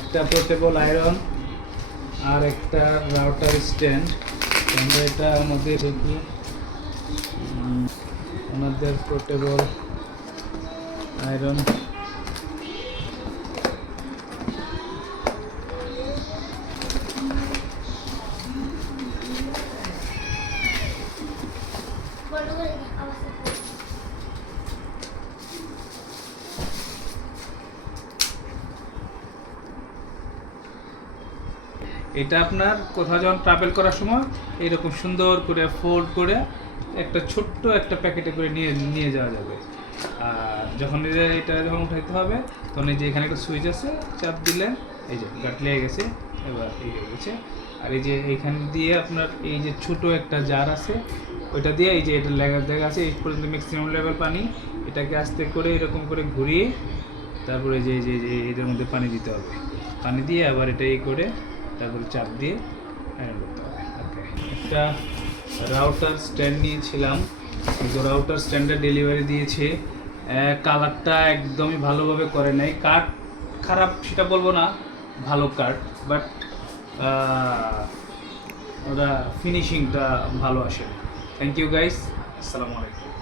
একটা portable iron আর একটা router stand. আমরা এটার মধ্যে দেখি ওনাদের পোর্টেবল আয়রন। এটা আপনার কোথাও যখন ট্রাভেল করার সময় এরকম সুন্দর করে ফোল্ড করে একটা ছোট্ট একটা প্যাকেটে করে নিয়ে নিয়ে যাওয়া যাবে। আর যখন এটা যখন উঠাইতে হবে তখন এই যে এখানে একটা সুইচ আছে, চাপ দিলেন এই যে গাট লেগে গেছে, এবার এই হয়ে গেছে। আর এই যে এইখান দিয়ে আপনার এই যে ছোট একটা জার আছে ওইটা দিয়ে এই যে এটা দেখা আছে এই পর্যন্ত ম্যাক্সিমাম লেভেল পানি, এটাকে আস্তে করে এরকম করে ঘুরিয়ে তারপরে যে যে যে এটার মধ্যে পানি দিতে হবে। পানি দিয়ে আবার এটা এই করে তারপরে চাপ দিয়ে আয়রন করতে হবে। ওকে, একটা রাউটার স্ট্যান্ড নিয়েছিলাম, কিন্তু রাউটার স্ট্যান্ডের ডেলিভারি দিয়েছে, কালারটা একদমই ভালোভাবে করে নাই। কাঠ খারাপ সেটা বলবো না, ভালো কাঠ, বাট ওরা ফিনিশিংটা ভালো আসে। থ্যাংক ইউ গাইস, আসসালামু আলাইকুম।